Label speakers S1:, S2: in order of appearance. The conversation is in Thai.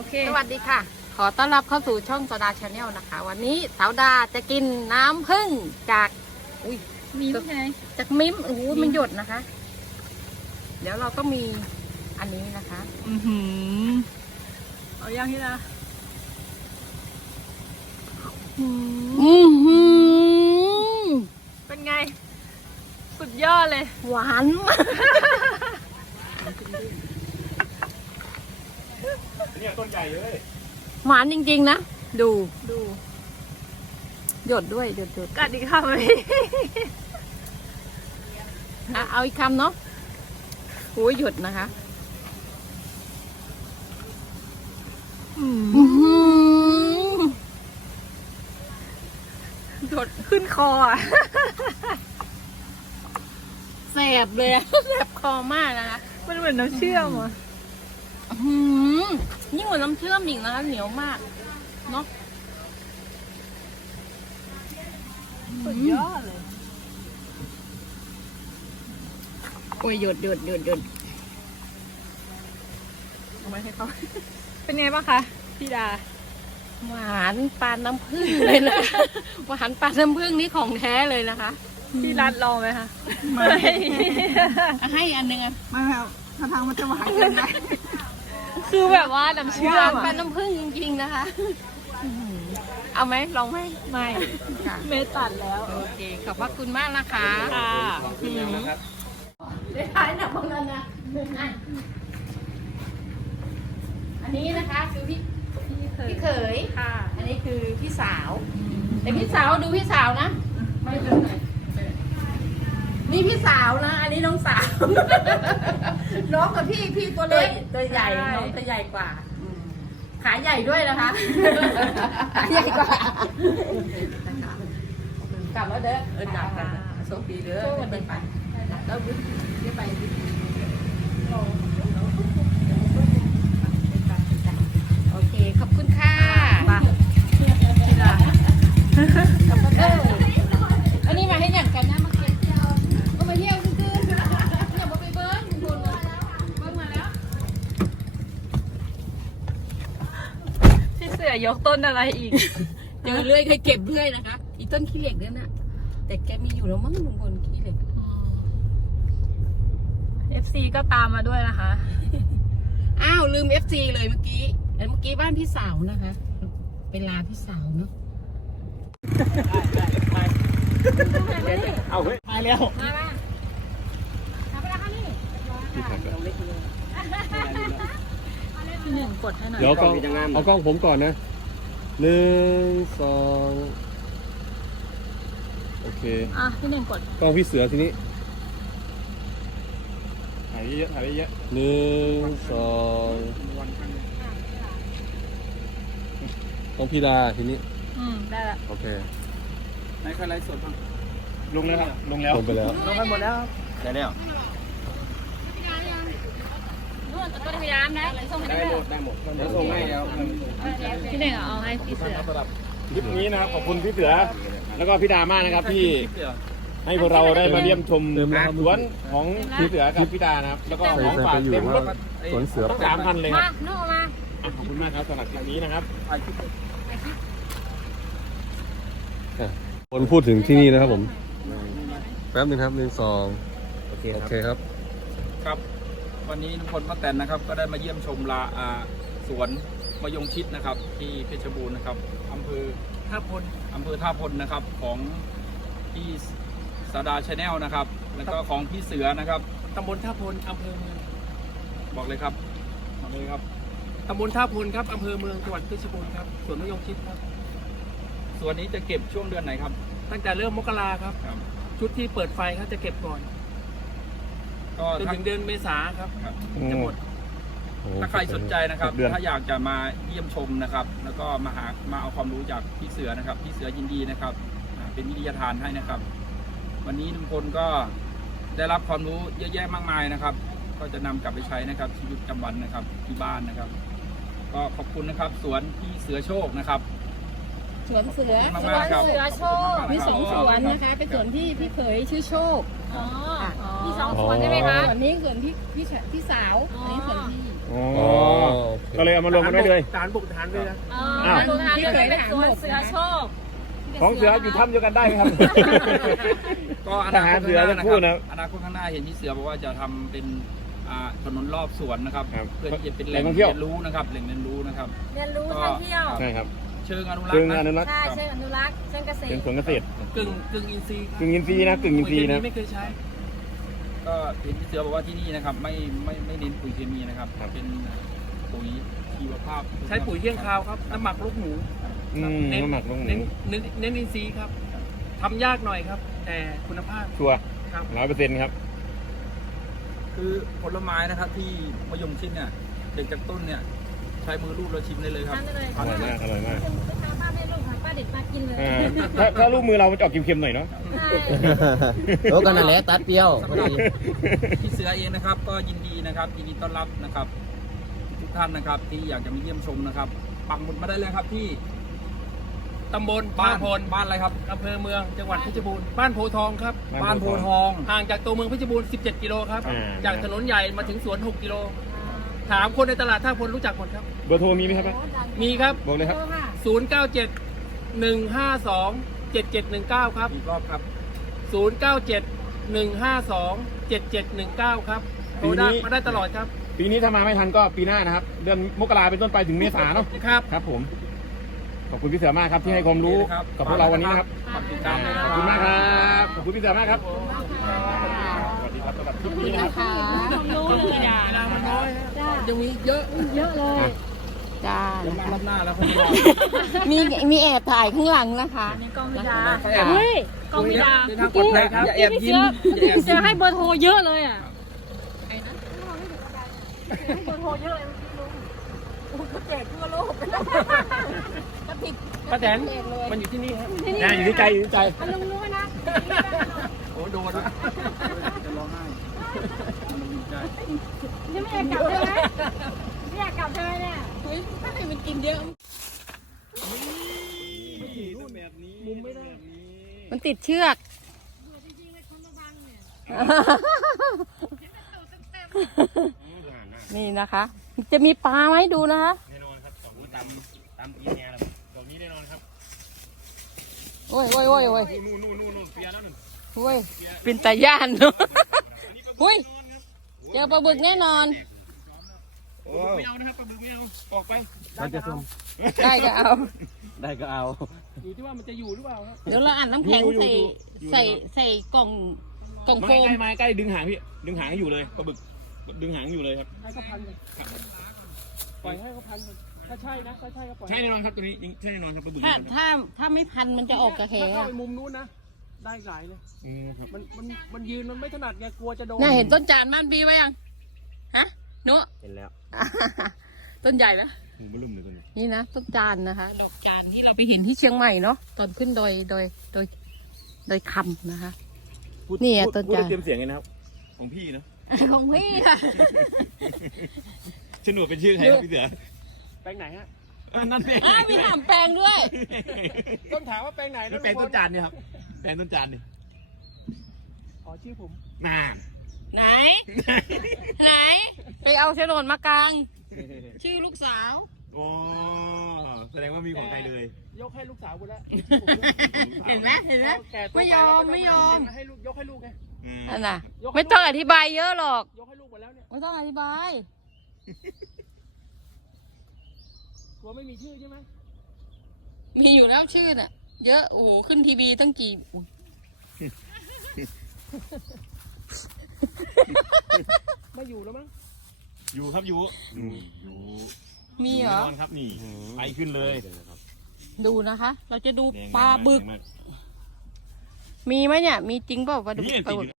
S1: เค
S2: สวัสดีค่ะ ขอต้อนรับเข้าสู่ช่องสดาชาแนลนะคะ วันนี้สาวดาจะกินน้ำผึ้งจาก
S1: มีใช่ไหม
S2: จากมิ้มโอ้โหมันหยดนะคะ เดี๋ยวเราต้องมีอันนี้นะคะ
S1: เอาย่างที่ละ เป็นไง สุดยอดเลย
S2: หวานมาก
S3: เนี่ยต้นใหญ่เลย
S2: หวานจริงๆนะ ดู
S1: ดู
S2: หยดด้วยหยด
S1: กัดอีกคำเลย
S2: เอาอีกคำเนาะโอ้ยหยดนะคะ
S1: หยดขึ้นคออ่ะ
S2: แสบเลยอะแสบคอมากนะคะ
S1: มันเหมือนน้ำเชื่อมอ่ะ
S2: ยิ่งกว่าน้ำเชื่อมอีกนะคะเหนียวมากเนาะ
S1: สุดยอดเลย
S2: โอ้ยหยด
S1: เอาไว้ให้เขา เป็นไงบ้างคะพี่ดา
S2: หวานปานน้ำผึ้งเลยนะ หวานปานน้ำผึ้งนี่ของแท้เลยนะคะ
S1: พี่รัดลองไหมคะ ไม่
S2: ให้อันหนึงอะ
S4: ไม่ครับถ้าทางมันจะหวานเกินไป
S1: คือแบบว่าน้ำ
S2: ห
S1: เชื่อ
S2: วาม น
S1: อ่ะ
S2: ปานน้ำผึ้งจริงๆนะคะ เอาไหมลองไหม
S1: ไม่
S2: ค่ะ
S1: เมตัดแล้ว
S2: โอเคขอบพระคุณมากนะคะ
S1: ค่ะ
S2: ได้ท้ายหนักบางนั้นนะอันนี้นะคะคือพี่เขย
S1: ค่ะ
S2: อันนี้คือพี่สาว แต่พี่สาวดูพี่สาวนะไม่เป็นไรนี่พี่สาวนะ อันนี้น้องสาว น้องกับพี่ตัวเล็กตัวใหญ่น้องตัวใหญ่กว่าขาใหญ่ด้วยนะคะขาใหญ่กว่ากลับแล้วเด้อกลับกันโชคดีเด้อไปแล้วบึ้งไป โอเค ขอบคุณค่ะ
S1: มาพี่ดา
S2: อันนี้มาให้อย่างกันนะมาเก็บก็มาเที่ยวซื่อๆอย่ามาไปเบิ้ลคุณเบิ้ลมาแล้ว
S1: พี่เสือยกต้นอะไรอีก
S2: เจอเรื่อยเคยเก็บเรื่อยนะคะอีต้นขี้เหล็กเนี่ยนะแต่แกมีอยู่แล้วมั้งลุงพลขี้เหล็ก
S1: FC ก็ตามมาด้วยนะคะ
S2: อ้าวลืม FC เลยเมื่อกี้เมื่อกี้บ้านพี่สาวนะคะเป็นลาพี่สาวเนาะ
S3: เอาเฮ้ยตายแล้ว
S2: มาทำไปแล้วค่ะนี่
S1: พี่หนึ่งกดให้หน่อย
S3: เดี๋ยวกล้องเอากล้องผมก่อนนะ1 2โอเค
S1: อ่ะพี่หนึ่งกด
S3: กล้องพี่เสือทีนี้ถ่ายเยอะ1 2ต้องพี่ดาทีนี้
S1: ได้ละ
S3: โอเค
S4: ไหนใครไลฟ์สดบ้าง
S3: ลงแล้วครับลงแล้วลงไปแล้ว
S4: ลงกันหมดแล้ว
S3: ได้แล้ว
S2: นู่นต้นพยายามนะส่งไปได้
S3: ได้หมดเดี๋ยวส่งให้แล้ว
S1: พี่หนึ่งเอาให้พี่เสือ
S3: สำหรับคลิปนี้นะครับขอบคุณพี่เสือแล้วก็พี่ดามากนะครับที่ให้พวกเราได้มาเยี่ยมชมสวนของพี่เสือกับพี่ดานะครับแล้วก็ของฝากเต็มรถ
S5: สวนเสือ
S3: ทั้ง3,000เลยค
S2: มา
S3: รับ
S2: โน่มา
S3: ขอบคุณมากครับสำหรับคลิปนี้นะครับ
S5: คนพูดถึงที่นี่นะครับผม แป๊บนึงครับ1 2โอเคครับ
S6: ครับวันนี้ลุงพลป้าแตนนะครับก็ได้มาเยี่ยมชมสวนมะยงชิดนะครับ ที่เพชรบูรณ์นะครับอำเภอท่าพลนะครับของพี่สดาชาแนลนะครับ แล้วก็ของพี่เสือนะครับตำบลท่าพลอำเภอเมืองบอกเลยครับตำบลท่าพลครับอำเภอเมืองจังหวัดเพชรบูรณ์ครับสวนมะยงชิดครับสวนนี้จะเก็บช่วงเดือนไหนครับ
S4: ตั้งแต่เริ่มมกราครับ ชุดที่เปิดไฟเขาจะเก็บก่อน
S6: ก็
S4: จนถึงเดือนเมษาครับ จะหมด
S6: ถ้าใครสนใจนะครับ
S3: เดือน
S6: ถ้าอยากจะมาเยี่ยมชมนะครับ แล้วก็มาเอาความรู้จากพี่เสือนะครับพี่เสือยินดีนะครับเป็นวิทยาทานให้นะครับ วันนี้ทุกคนก็ได้รับความรู้เยอะแยะมากมายนะครับ ก็จะนำกลับไปใช้นะครับชีวิตประจำวันนะครับที่บ้านนะครับ ก็ขอบคุณนะครับสวนพี่เสือโชคนะครับ
S2: สวนเสือ
S6: ขอบคุณมากครับ
S2: เสือโชคมี2 สวนนะคะ เป็นสวนที่พี่เขยชื่อโชค
S1: อ๋อ
S2: มี2 สวนใช่ไหมคะสวนนี้สวนพี่สาวอันนี้สวนพี่
S3: อ๋อ
S5: โอเค
S3: ก็เลยเอามารวมกันได้เลย
S4: ทหารบกทหารเรือ
S3: อ้าว
S1: ดูทางก็เลยเป็นสวนเสือโชค
S3: ของเสืออยู่ถ้ำเดียวกันได้ครับ
S6: ก็อ
S3: ท
S6: นา
S3: หาร
S6: คต
S3: เสือ
S6: ข้างห
S3: ทั้
S6: น้าง นะค
S3: คู่
S6: รับ
S3: นะ
S6: อนาคตข้างหน้าเห็นที่เสือบอกว่าจะทำเป็นถนนรอบสวนนะครับ
S3: ครับ
S6: เพื่อที่จะเป็นแห
S3: แหล่
S6: ล่
S3: ง
S6: ง
S3: ท่องเที่ยว
S6: เรียนรู้นะครับแหล่งเรียนรู้นะครับ
S1: เรียนรู้ท่องเที่ยว
S3: ใช่ครับ
S6: เชิงอนุรัก
S3: เชิง
S6: ษ์นะ
S3: อนุรักษ์
S1: ใช่เชิงอนุรักษ์เชิงเกษ
S3: เป็น
S1: ตร
S3: สวนเกษตร
S4: กึ่งอินทรีย์
S3: กึ่งอินทรีย์นะกึ่งอินทรีย์นะ
S4: ไม่เคยใช้
S6: ก็เห็นที่เสือบอกว่าที่นี่นะครับไม่เน้นปุ๋ยเคมีนะครับเป็นปุ๋ยชีวภาพ
S4: ใช้ปุ๋ยเลี้ยงคาวครับน้ำหมักลูกหมู
S3: น้ำหมักลงหมู
S4: เน้นอินทรีย์ครับทำยากหน่อยครับ แต่คุณภาพ
S3: ชัวร์
S4: ครับ
S3: 100%ครับ
S6: คือผลไม้นะครับที่มะยงชิดเนี่ยเด็กจากต้นเนี่ยใช้มือรูปแล้วชิมได้เลยครับ
S1: ทานได้เลย
S3: อร่อยมากอร่อยมาก
S1: ไปทำป้าให้ลูกค่ะป้าเด็ดมากินเลย
S3: ถ้าลูกมือเรามันจะออกเค็มๆหน่อยเนาะ
S1: ใช่
S5: โอ้กันนั่นแหละตัดเปรี้ยวพอดี
S6: พี่เสือเองนะครับก็ยินดีนะครับยินดีต้อนรับนะครับ ทุกท่านนะครับที่อยากจะมาเยี่ยมชมนะครับปักหมุดมาได้เลยครับที่
S4: ตำบล
S6: บ้า
S4: บ้าน นพล
S6: บ้านอะไรครับ
S4: อำเภอเมืองจังหวัดเพชรบูรณ์บ้านโพทองครับ
S6: บ้านโพธิ์ทอง
S4: ห่างจากตัวเมืองเพชรบูรณ์17 กิโลครับ
S3: อ่า
S4: จากถนนใหญ่มาถึงสวน 6 กิโล ถามคนในตลาดท่าพลรู้จักหมดครับ
S3: เบอร์โทรมีไหมครับ
S4: มีครับ
S3: บอกเลยครับ
S4: 097 152 7719 ครับ
S6: อีกรอบครับ
S4: 097 152 7719 ครับโทรได้มาได้ตลอดครับ
S3: ปีนี้ถ้ามาไม่ทันก็ปีหน้านะครับ เดือนมกราเป็นต้นไปถึงเมษาเนาะ
S4: ครับ
S3: ครับผม ขอบคุณพี่เสือมากครับที่ให้ความรู้กับพวกเราวันนี้นะครับ
S6: ฝากติดตามด้วยนะ
S3: ขอบคุณมากครับขอบคุณพี่เสือมากครับสวัสดีครับสำหรับคลิปนี้นะครับ
S1: รู้เลยอ่ะ
S4: เวลามันน้อยนะยังมีเยอะ
S1: เยอะเลย
S2: จ้า
S6: เดี๋ยวมารอบหน้าแล้วคุณ
S2: มีแอบถ่ายข้างหลังนะคะ
S1: ในกองวิดา
S6: แอบ
S1: เฮ้ยกองวิดา
S6: เดินทางปลอดภัยครับอย่าแอบยิ้มอย่าแอบ
S1: พี่เสื
S6: ยิ้
S1: อ
S6: ม
S1: ให้เบอร์โทรเยอะเลยอ่ะให้เบอร์โทรเยอะเลยลุงแจกทั่วโลก
S4: ป้าแตนมันอยู่ที่นี่ครับ
S3: อยู่ที่ใจอยู่ที่ใจ
S1: ลุงรู้ไหมนะ
S6: โอ้โดนละจะร้องไห้มันดีใจ
S1: ยังไม่อยากกลับใช่ไหมไม่อยากกลับใช่ไหมเนี่ย
S2: เฮ้ยถ้าใครมันกินเยอะ มันติดเชือก นี่นะคะ จะมีปลาไหมดูนะคะ
S3: แน่นอนครับของตามปีแง่แล้วดอกนี้แน่นอนครับ
S2: โอ้ยโอ้ยโอ้ยโอ้ย
S3: นู่นเปียแล้วนั่น
S2: โอ้ยเป็นตาย่านเนาะอุ้ยเจอปลาบึกแน่นอน
S3: ไม่เอานะครับปลาบึกไม่เอาออกไป
S5: มันจะซุ่ม
S2: ได้ก็เอา
S5: ได้ก็เอา
S4: อยู่ที่ว่ามันจะอยู่หรือเปล่าครับ
S2: เดี๋ยวเราอัดน้ำแข็งใส่กล่องโฟม
S3: ไม้ใกล้ดึงหางพี่ดึงหางอยู่เลยปลาบึกดึงหางอยู่เลยครับ
S4: ให้เขาพันกันปล่อยให้เขาพันกันถ้าใช่นะถ้าใช่ก็ปล่อย
S3: ใช่แน่นอนครับตัวนี้ใช่แน่นอนครับปลาบึก
S2: ถ้าไม่พันมันจะออกกระแห
S4: ถ้าเข้า
S2: อะ
S4: ไปมุมนู้นนะได้หลายเลย
S3: ครับ
S4: มันยืนมันไม่ถนัดไงกลัวจะโดน
S2: น่าเห็นต้นจานบ้านบีไว้ยังฮะหนุ
S5: เห็นแล้ว
S2: ต้นใหญ่ไหม
S3: หูมันลุ่มเลยตัวนี้
S2: นี่นะต้นจานนะคะ ดอกจานที่เราไปเห็นที่เชียงใหม่เนาะตอนขึ้นโดยคำนะคะ นี่อ่ะต้น
S3: พูด
S2: จาน
S3: เตรียมเสียงไงนะครับของพี่เนาะ
S2: ของพี่ค่ะ
S3: ฉนวดเป็นชื่อใครครับพี่เสือ
S4: แปลงไหนฮะ
S3: นั่นเอง
S2: มีถามแปลงด้วย
S4: ต้นถามว่าแปลงไหนนะ
S3: แปลงต้นจานเนี่ยครับแปลงต้นจานนี่
S4: ขอชื่อผม
S3: น่า
S2: ไหน ไหน ไปเอาโฉนดมากลาง ชื่อลูกสาว
S3: โอ้แสดงว่ามีของใครเลย
S4: ยกให้ลูกสาวกูแล้ว
S2: เห็นไหม
S4: แก่ตัว
S2: ไม่ยอม
S4: ป
S2: ไม่ยอม
S4: ให้ลูกยกให้ลูกไง
S2: นั่นน่ะ ไม่ต้องอธิบายเยอะหรอก
S4: ยกให้ลูกหมดแล้วเนี่ย
S2: ไม่ต้องอธิบาย
S4: กลัวไม่มีชื่อใช่ไหม
S2: มีอยู่แล้วชื่อน่ะ เยอะ โอ้โหขึ้นทีวีตั้งกี่อุ๊ย
S4: ไม่อยู่แล้วมั้ง
S3: อยู่ครับอยู่
S2: มีเหรอ
S3: แน่นอนครับนี่ไปขึ้นเลย
S2: ดูนะคะ เราจะดู
S3: แดง
S2: ปลาบึก
S3: แดงมาก
S2: มีไหมเนี่ย มีจริงเปล่าปลาบึก
S3: นี่
S2: ปลา
S3: ติด
S2: บึ
S3: อก ยู่